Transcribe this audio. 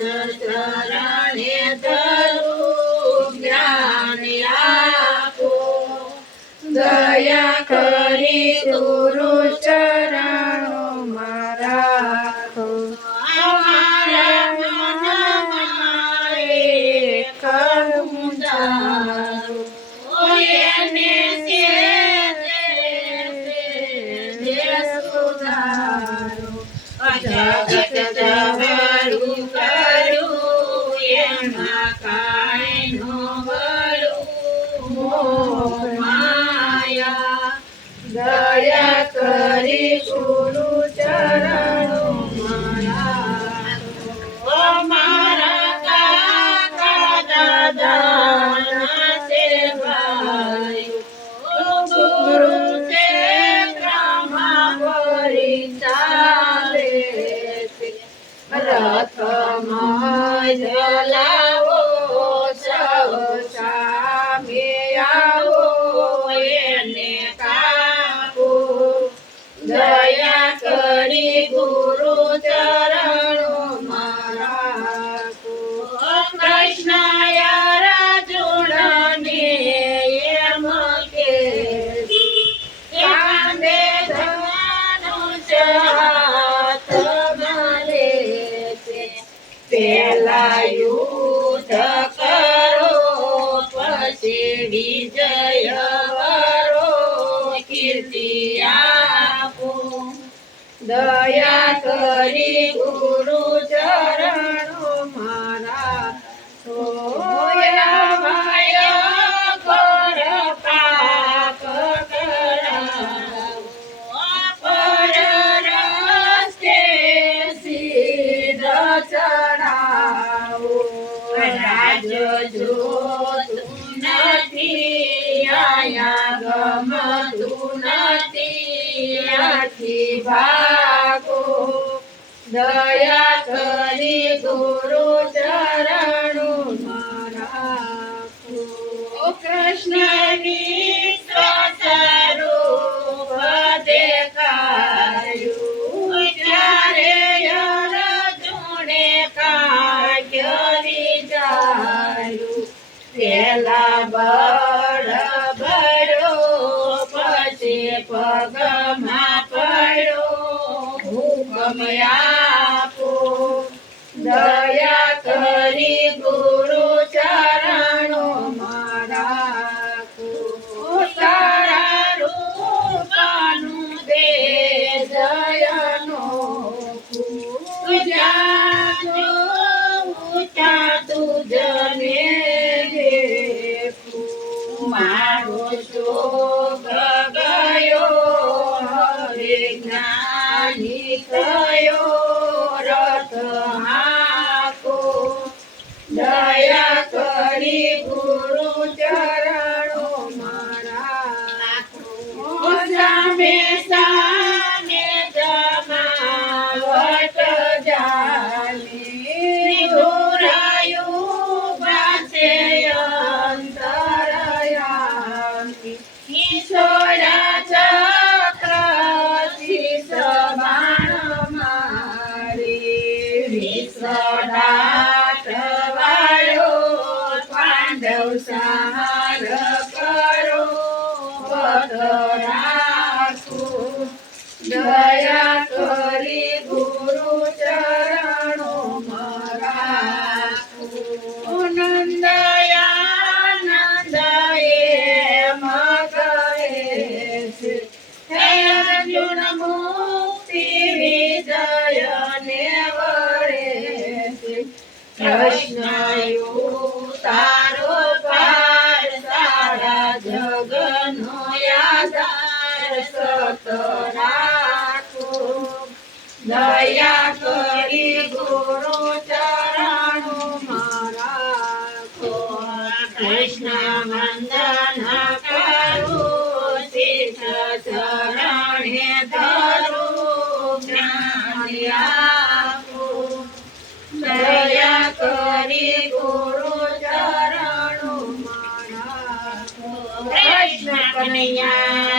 ચરણે ધરું જ્ઞાન આપો દયા કરી ગુરુ ચરણોમાં રાખો અમારા મનમાં એક મુંજારો એને સુધારો જગત જવરું કરું એમાં કાંઈ નો વળું મોહ માયા દયા કરી ગુરુ ચરણોમાં રાખો અમારા કાકા દાદાના સેવાયો ગુરુ ક્ષેત્રમાં વળી ચાલે છે રથમાં જલાવો સૌ સામે આવો એને કાપો દયા કરી ગુરુ ચરણોમાં રાખો કૃષ્ણ અર્જુનને એમ કે કાંદે ધનુષ હાથમાં લે છે પેલા યુદ્ધ કરો પછી વિજય વરો કીર્તિ આપો દયા કરી ગુરુ ચરણોમાં રાખો માય ઘોર પાપ કરાવો પર રસ્તે સિદ્ધ ચડાવો રાજ જોતું નથી આયા ગમતું નથી આથી ભાગો દયા કરી ગુરુ ચરણોમાં રાખો કૃષ્ણની સ્વસ્વરૂપ દેખાયું ત્યારે અર્જુને કાઢ્ય વિચાર્યું પેલા બળ ભર્યો પછી પગમાં પડ્યો હુકમ આપો દયા કરી ગુરુ ચરણોમાં રાખો તારા રૂપનું દે જયનો પૂજા ઊંચા તુજને મારો શોક ગયો હવે જ્ઞાની થયો રથ હાકો દયા કરી ગુરુ ચરણોમાં રાખો સામે સામે જમાવટ જાલી ધોરાયું ભાસે અંતરયામી ઈશ્વરા ચક્રથી સબાણ મારી વિશ્વનાથ વાળો પાંડવ સાર કરો પદ રાખો દયા કરી ગુરુ ચરણોમાં રાખો નંદયાનંદ એમ કહે છે હે અર્જુન મુક્તિ વિજય ને વળે છે કૃષ્ણ તારો પાર સારા જગનો આધાર સત રાખો દયા કરી ગુરુ ચરણોમાં રાખો કૃષ્ણ વંદન કરું શીશ ચરણે ધરું જ્ઞાન આપો દયા કરી ગુરુ ચરણોમાં રાખો કૃષ્ણ કનૈયા